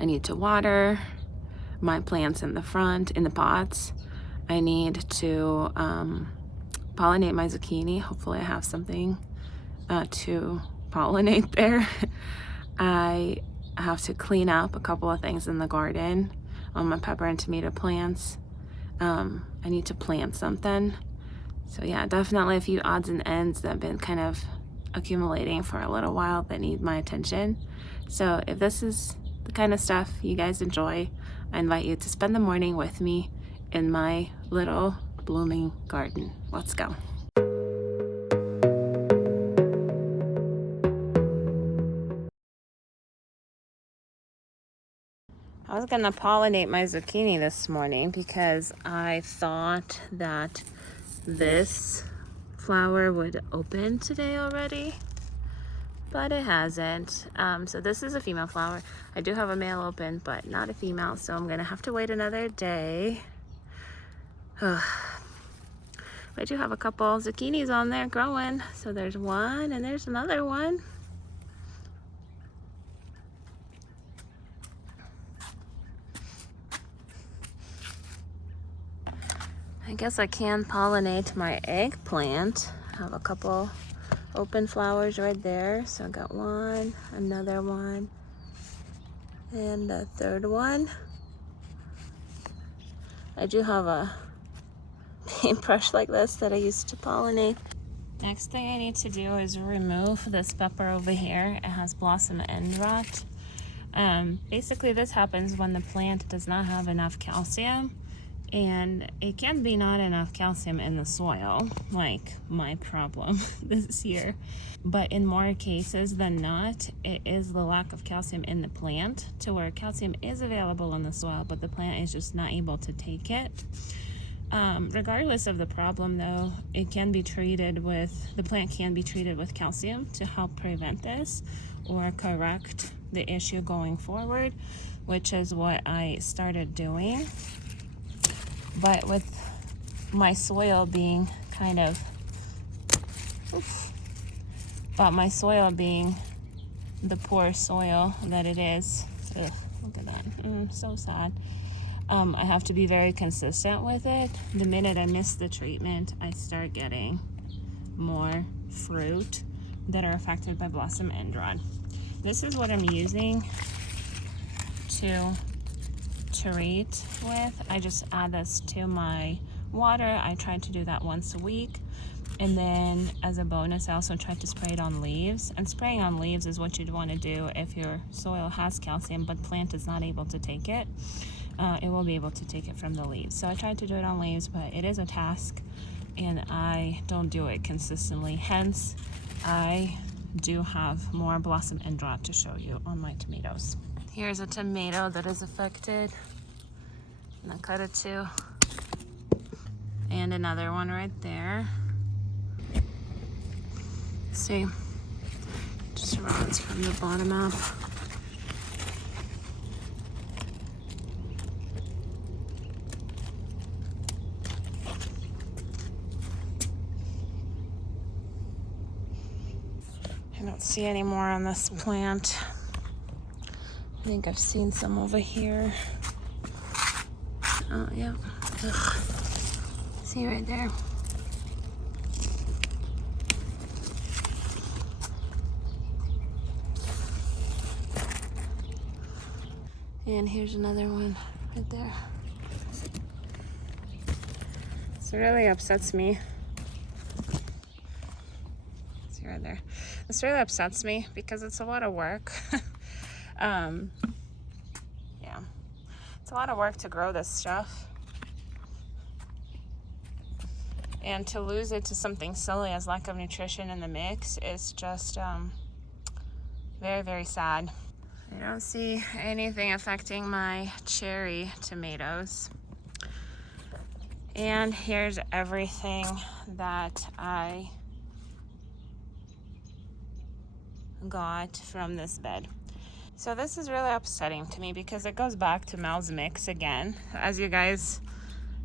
I need to water my plants in the front, in the pots. I need to pollinate my zucchini. Hopefully I have something to pollinate there. I have to clean up a couple of things in the garden on my pepper and tomato plants. I need to plant something. So yeah, definitely a few odds and ends that have been kind of accumulating for a little while that need my attention. So if this is the kind of stuff you guys enjoy, I invite you to spend the morning with me in my little blooming garden. Let's go. I was gonna pollinate my zucchini this morning because I thought that this flower would open today already, but it hasn't. So this is a female flower. I do have a male open, but not a female, so I'm gonna have to wait another day. I do have a couple zucchinis on there growing. So there's one and there's another one. I guess I can pollinate my eggplant. I have a couple open flowers right there. So I got one, another one, and a third one. I do have a paintbrush like this that I used to pollinate. Next thing I need to do is remove this pepper over here. It has blossom end rot. Basically this happens when the plant does not have enough calcium, and it can be not enough calcium in the soil, like my problem this year. But in more cases than not, it is the lack of calcium in the plant, to where calcium is available in the soil, but the plant is just not able to take it. Regardless of the problem though, it can be treated with, the plant can be treated with calcium to help prevent this or correct the issue going forward, which is what I started doing. But with my soil being kind of, my soil being the poor soil that it is, look at that, so sad. I have to be very consistent with it. The minute I miss the treatment, I start getting more fruit that are affected by blossom end rot. This is what I'm using to treat with. I just add this to my water. I try to do that once a week. And then as a bonus, I also try to spray it on leaves. And spraying on leaves is what you'd want to do if your soil has calcium, but plant is not able to take it. It will be able to take it from the leaves. So I tried to do it on leaves, but it is a task and I don't do it consistently. Hence, I do have more blossom end rot to show you on my tomatoes. Here's a tomato that is affected, and I cut it too. And another one right there. See, just rods from the bottom up. I don't see any more on this plant. I think I've seen some over here. Oh, yeah. Ugh. See right there. And here's another one right there. This really upsets me. See right there. This really upsets me because it's a lot of work. Yeah, it's a lot of work to grow this stuff. And to lose it to something silly as lack of nutrition in the mix is just very, very sad. I don't see anything affecting my cherry tomatoes. And here's everything that I got from this bed. So this is really upsetting to me because it goes back to Mel's mix again. As you guys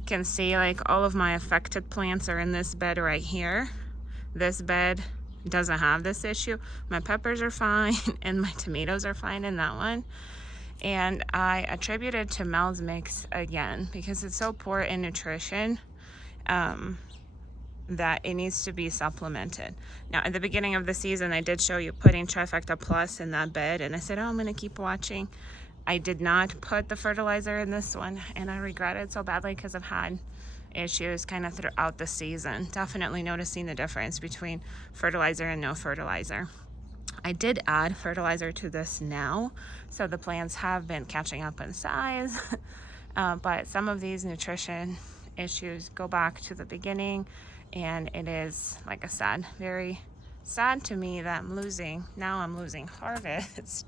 can see, like all of my affected plants are in this bed right here. This bed doesn't have this issue. My peppers are fine and my tomatoes are fine in that one. And I attribute it to Mel's Mix again because it's so poor in nutrition that it needs to be supplemented. Now, at the beginning of the season, I did show you putting Trifecta Plus in that bed, and I said, oh, I'm going to keep watching. I did not put the fertilizer in this one, and I regret it so badly because I've had issues kind of throughout the season. Definitely noticing the difference between fertilizer and no fertilizer. I did add fertilizer to this now, so the plants have been catching up in size, but some of these nutrition issues go back to the beginning, and it is, like I said, very sad to me that I'm losing harvest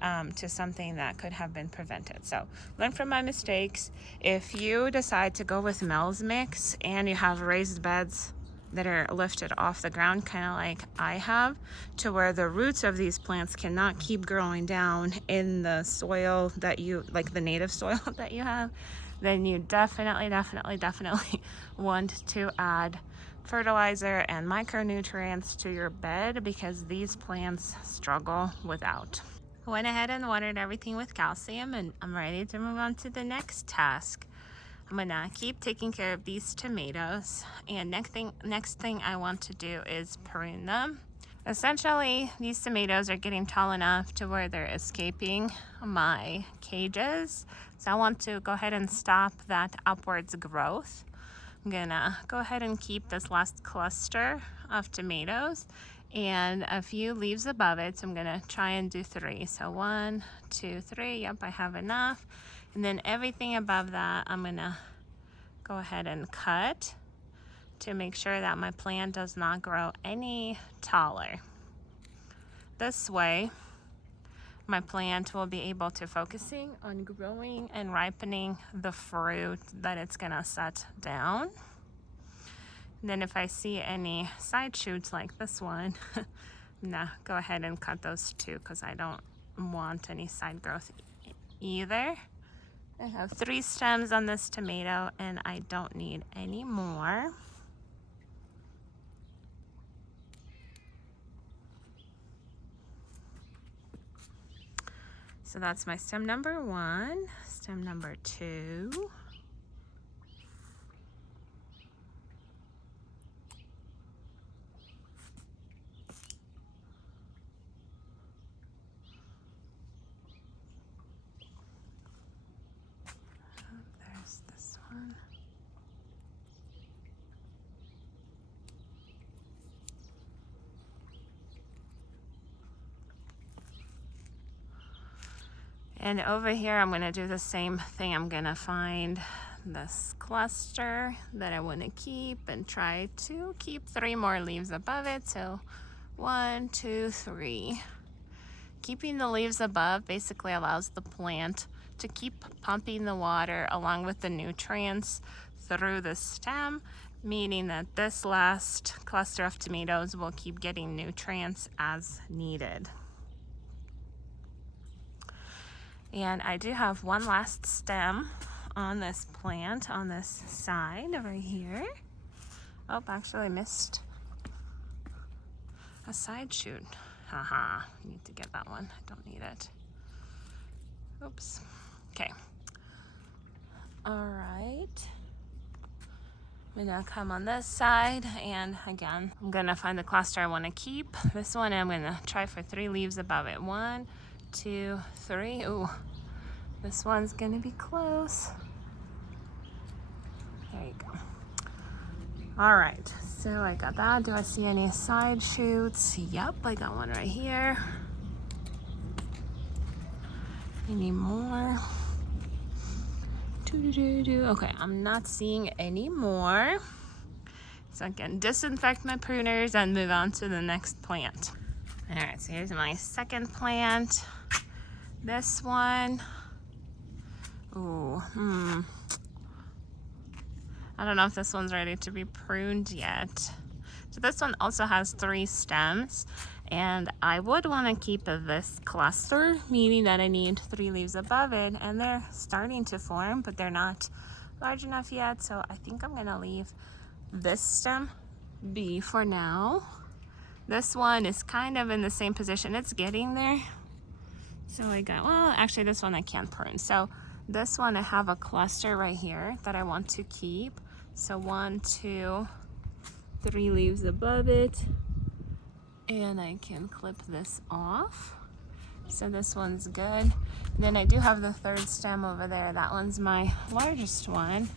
to something that could have been prevented. So learn from my mistakes. If you decide to go with Mel's Mix and you have raised beds that are lifted off the ground, kind of like I have, to where the roots of these plants cannot keep growing down in the soil that you, like the native soil that you have, then you definitely want to add fertilizer and micronutrients to your bed because these plants struggle without. I went ahead and watered everything with calcium, and I'm ready to move on to the next task. I'm gonna keep taking care of these tomatoes, and next thing I want to do is prune them. Essentially, these tomatoes are getting tall enough to where they're escaping my cages, so I want to go ahead and stop that upwards growth. I'm gonna go ahead and keep this last cluster of tomatoes and a few leaves above it, so I'm gonna try and do 3. So 1, 2, 3, yep, I have enough. And then everything above that, I'm gonna go ahead and cut to make sure that my plant does not grow any taller. This way, my plant will be able to focusing on growing and ripening the fruit that it's gonna set down. And then if I see any side shoots like this one, I'm gonna go ahead and cut those too because I don't want any side growth either. I have 3 stems on this tomato and I don't need any more. So that's my stem number 1, stem number 2. There's this one. And over here, I'm gonna do the same thing. I'm gonna find this cluster that I wanna keep and try to keep 3 more leaves above it. So 1, 2, 3. Keeping the leaves above basically allows the plant to keep pumping the water along with the nutrients through the stem, meaning that this last cluster of tomatoes will keep getting nutrients as needed. And I do have one last stem on this plant on this side over here. Oh, actually I missed a side shoot. Haha, need to get that one. I don't need it. Oops. Okay. All right. I'm gonna come on this side, and again, I'm gonna find the cluster I want to keep. This one I'm gonna try for 3 leaves above it. 1, 2, 3. Ooh, this one's gonna be close. There you go. All right, so I got that. Do I see any side shoots? Yep, I got one right here. Any more? Okay, I'm not seeing any more. So I can disinfect my pruners and move on to the next plant. All right, so here's my second plant. This one. Ooh, I don't know if this one's ready to be pruned yet. So this one also has 3 stems, and I would want to keep this cluster, meaning that I need 3 leaves above it, and they're starting to form, but they're not large enough yet. So I think I'm gonna leave this stem be for now. This one is kind of in the same position. It's getting there. So I got, well, actually this one I can't prune. So this one I have a cluster right here that I want to keep. So 1, 2, 3 leaves above it. And I can clip this off. So this one's good. Then I do have the third stem over there. That one's my largest one.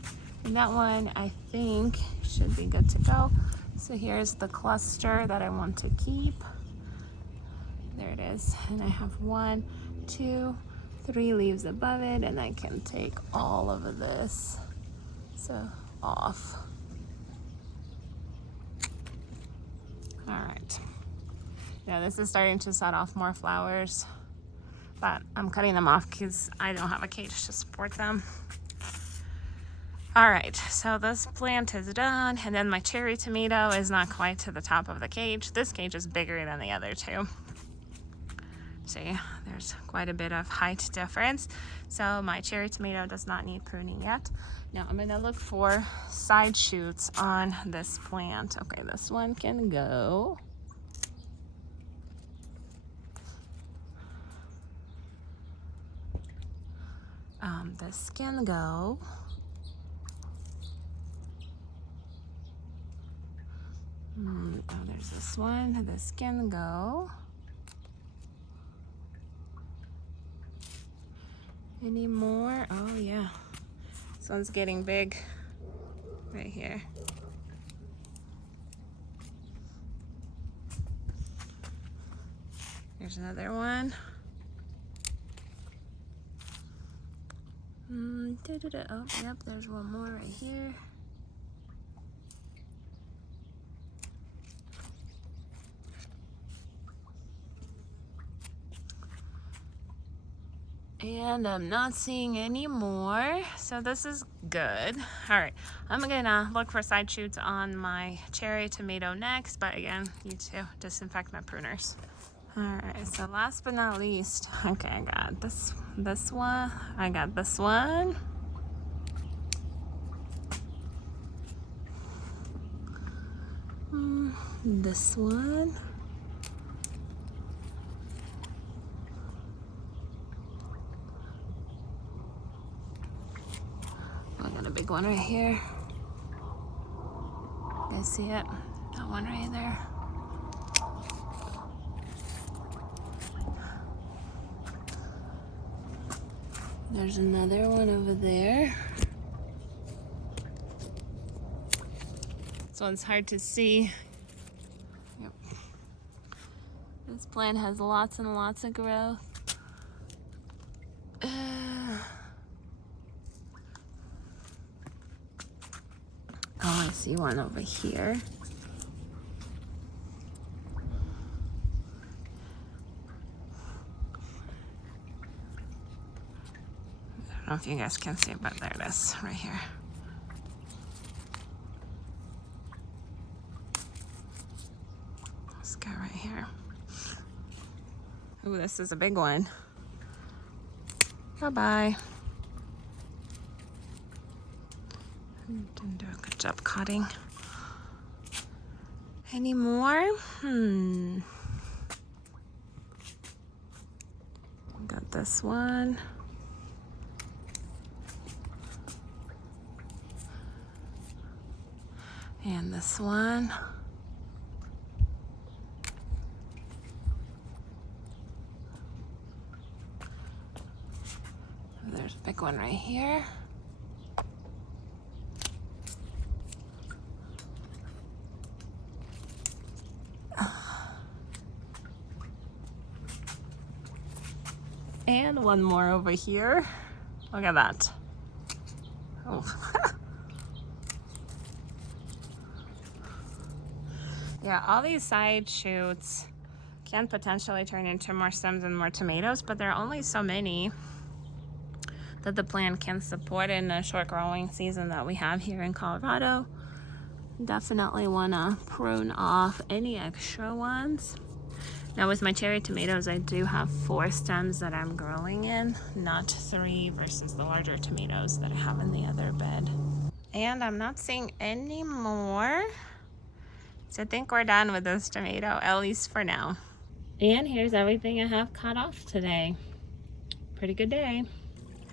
And that one I think should be good to go. So here's the cluster that I want to keep. There it is. And I have 1, 2, 3 leaves above it, and I can take all of this off. All right. Now this is starting to set off more flowers, but I'm cutting them off because I don't have a cage to support them. All right, so this plant is done, and then my cherry tomato is not quite to the top of the cage. This cage is bigger than the other two. See, there's quite a bit of height difference. So my cherry tomato does not need pruning yet. Now I'm gonna look for side shoots on this plant. Okay, this one can go. This can go. Oh, there's this one. This can go. Any more? Oh yeah, this one's getting big right here. There's another one. Oh, yep, there's one more right here. And I'm not seeing any more, so this is good. All right, I'm gonna look for side shoots on my cherry tomato next, but again, need to disinfect my pruners. All right, so last but not least, okay, I got this one, I got this one. This one. I got a big one right here. You guys see it? That one right there. There's another one over there. This one's hard to see. Yep. This plant has lots and lots of growth. Oh, I see one over here. I don't know if you guys can see it, but there it is, right here. This guy right here. Ooh, this is a big one. Bye-bye. Didn't do a good job cutting. Any more? Got this one. And this one. There's a big one right here. And one more over here. Look at that. Oh. Yeah, all these side shoots can potentially turn into more stems and more tomatoes, but there are only so many that the plant can support in the short growing season that we have here in Colorado. Definitely want to prune off any extra ones. Now with my cherry tomatoes, I do have 4 stems that I'm growing in, not 3 versus the larger tomatoes that I have in the other bed. And I'm not seeing any more. So I think we're done with this tomato, at least for now. And here's everything I have cut off today. pretty good day.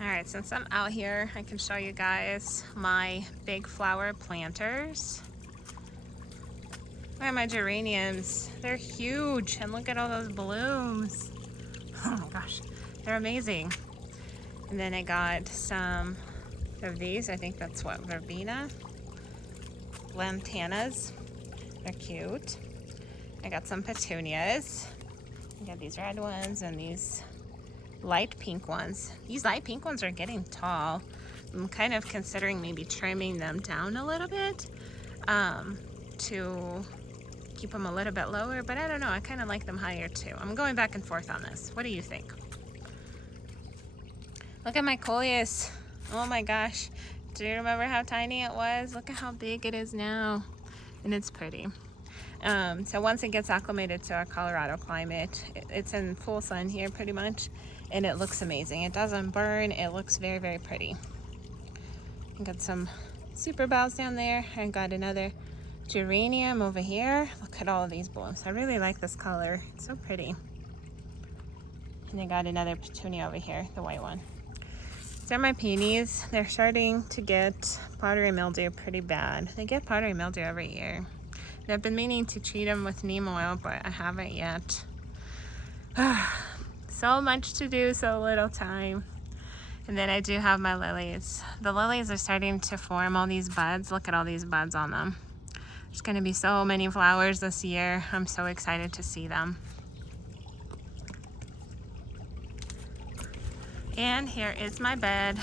All right, since I'm out here, I can show you guys my big flower planters. Look at my geraniums. They're huge, and look at all those blooms. Oh my gosh, they're amazing. And then I got some of these. I think that's what, verbena? Lantanas. They're cute. I got some petunias. I got these red ones and these light pink ones. These light pink ones are getting tall. I'm kind of considering maybe trimming them down a little bit to keep them a little bit lower, but I don't know. I kind of like them higher too. I'm going back and forth on this. What do you think? Look at my coleus. Oh my gosh. Do you remember how tiny it was? Look at how big it is now. And it's pretty. So once it gets acclimated to our Colorado climate, it's in full sun here pretty much, and it looks amazing. It doesn't burn. It looks very, very pretty. I got some super bells down there. I got another geranium over here. Look at all of these blooms. I really like this color. It's so pretty. And I got another petunia over here, the white one. These are my peonies. They're starting to get powdery mildew pretty bad. They get powdery mildew every year. And I've been meaning to treat them with neem oil, but I haven't yet. So much to do, so little time. And then I do have my lilies. The lilies are starting to form all these buds. Look at all these buds on them. There's going to be so many flowers this year. I'm so excited to see them. And here is my bed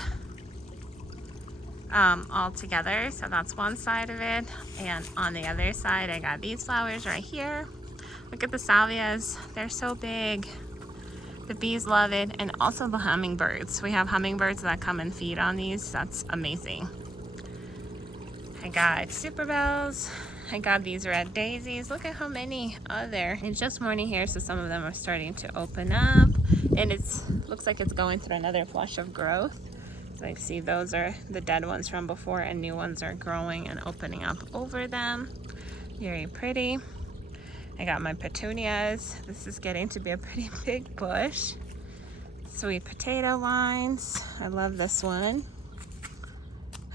all together. So that's one side of it. And on the other side, I got these flowers right here. Look at the salvias. They're so big. The bees love it. And also the hummingbirds. We have hummingbirds that come and feed on these. That's amazing. I got super bells. I got these red daisies. Look at how many are there. It's just morning here, so some of them are starting to open up. And looks like it's going through another flush of growth. So I see those are the dead ones from before, and new ones are growing and opening up over them. Very pretty. I got my petunias. This is getting to be a pretty big bush. Sweet potato vines. I love this one.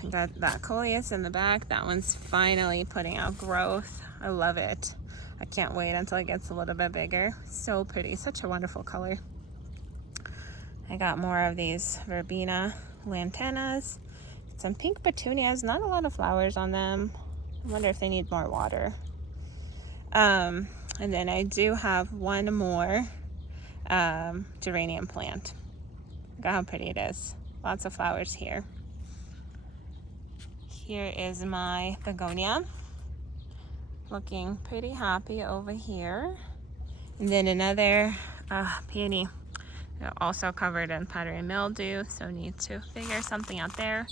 I got that coleus in the back. That one's finally putting out growth. I love it. I can't wait until it gets a little bit bigger. So pretty. Such a wonderful color. I got more of these verbena lantanas. Some pink petunias. Not a lot of flowers on them. I wonder if they need more water. And then I do have one more geranium plant. Look at how pretty it is. Lots of flowers here. Here is my begonia. Looking pretty happy over here. And then another peony. They're also covered in powdery mildew, so need to figure something out there.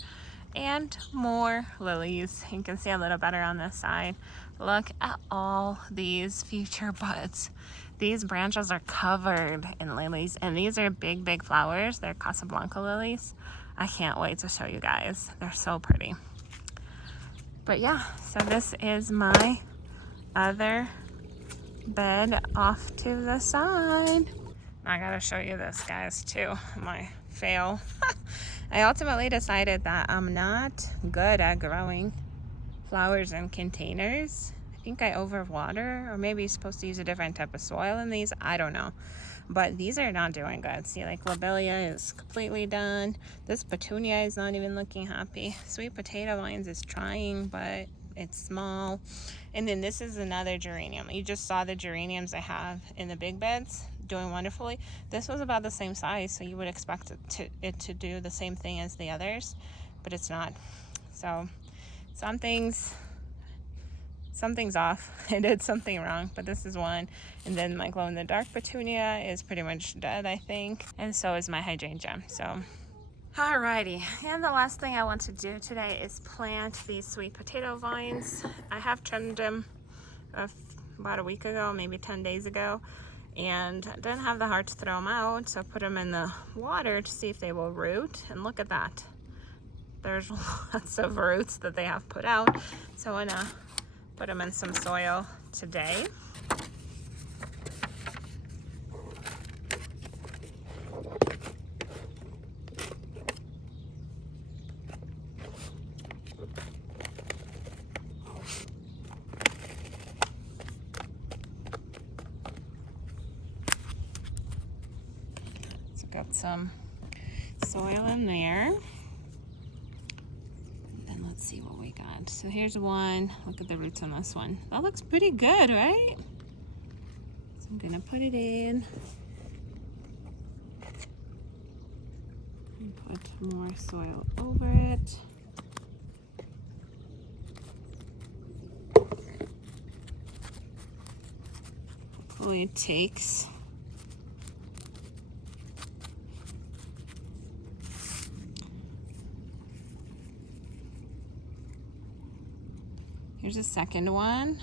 And more lilies. You can see a little better on this side. Look at all these future buds. These branches are covered in lilies, and these are big, big flowers. They're Casablanca lilies. I can't wait to show you guys. They're so pretty. But yeah, so this is my other bed off to the side. I gotta show you this, guys, too. My fail. I ultimately decided that I'm not good at growing flowers in containers. I think I overwater, or maybe you're supposed to use a different type of soil in these. I don't know. But these are not doing good. See, like lobelia is completely done. This petunia is not even looking happy. Sweet potato vines is trying, but it's small. And then this is another geranium. You just saw the geraniums I have in the big beds doing wonderfully. This was about the same size, so you would expect it to do the same thing as the others, but it's not. So something's off. I did something wrong, but this is one. And then my glow-in-the-dark petunia is pretty much dead, I think. And so is my hydrangea. So, alrighty. And the last thing I want to do today is plant these sweet potato vines. I have trimmed them about a week ago, maybe 10 days ago. And I didn't have the heart to throw them out, so I put them in the water to see if they will root. And look at that. There's lots of roots that they have put out. So I'm gonna put them in some soil today. Got some soil in there. Then let's see what we got. So here's one. Look at the roots on this one. That looks pretty good, right? So I'm gonna put it in. And put more soil over it. Hopefully it takes. Here's a second one.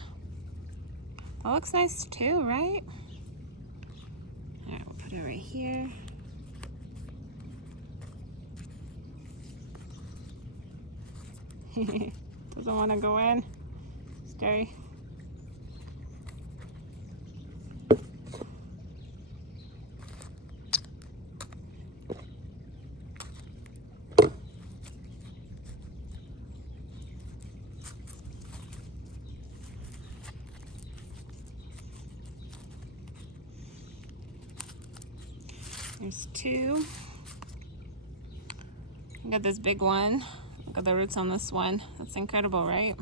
That looks nice too, right? All right, we'll put it right here. Doesn't want to go in. Stay. There's two. I got this big one. Look at the roots on this one. That's incredible, right?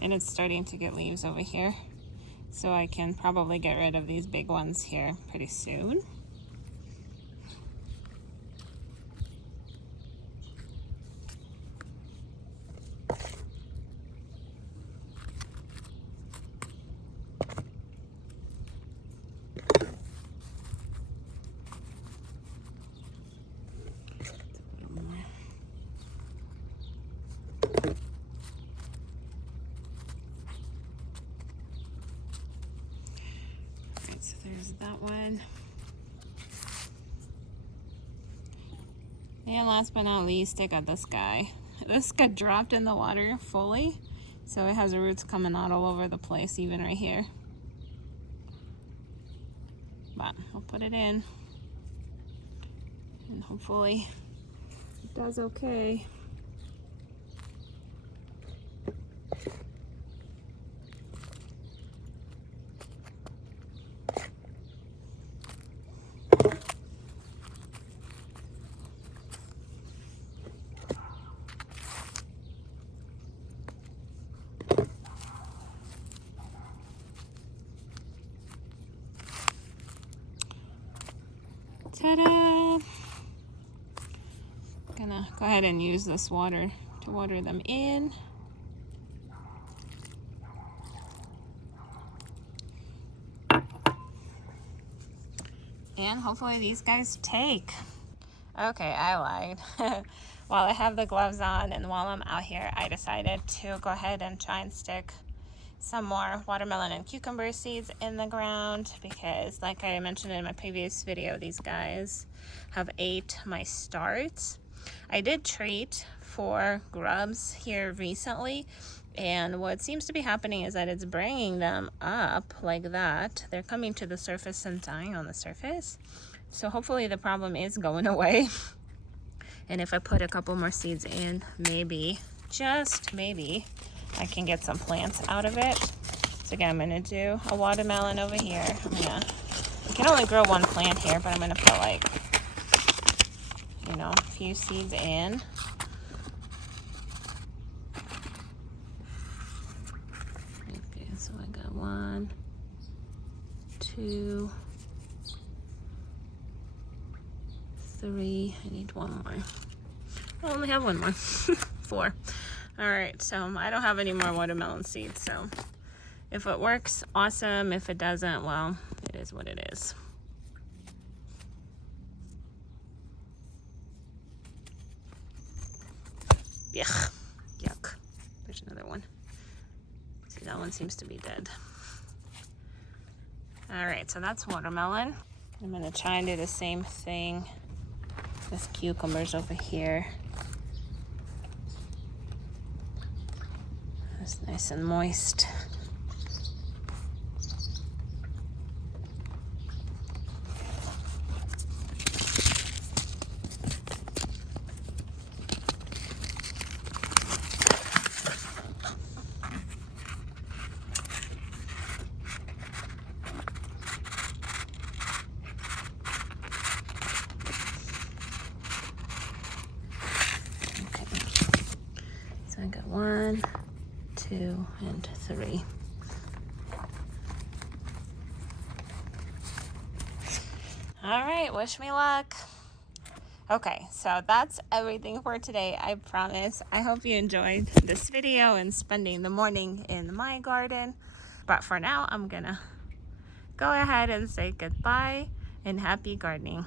And it's starting to get leaves over here. So I can probably get rid of these big ones here pretty soon. So there's that one. And last but not least, I got this guy. This got dropped in the water fully, so it has roots coming out all over the place, even right here. But I'll put it in, and hopefully it does okay. Ta-da! Gonna go ahead and use this water to water them in. And hopefully these guys take. Okay, I lied. While I have the gloves on and while I'm out here, I decided to go ahead and try and stick some more watermelon and cucumber seeds in the ground because, like I mentioned in my previous video, these guys have ate my starts. I did treat for grubs here recently, and what seems to be happening is that it's bringing them up like that. They're coming to the surface and dying on the surface. So hopefully the problem is going away. And if I put a couple more seeds in, maybe, just maybe, I can get some plants out of it. So again, I'm gonna do a watermelon over here. I can only grow one plant here, but I'm gonna put like, you know, a few seeds in. Okay, so I got 1, 2, 3, I need one more. I only have one more. 4. All right, so I don't have any more watermelon seeds, so if it works, awesome. If it doesn't, well, it is what it is. Yuck. Yuck. There's another one. See, that one seems to be dead. All right, so that's watermelon. I'm gonna try and do the same thing with cucumbers over here. It's nice and moist. 1, 2, and 3. All right, wish me luck. Okay, so that's everything for today, I promise. I hope you enjoyed this video and spending the morning in my garden. But for now, I'm gonna go ahead and say goodbye and happy gardening.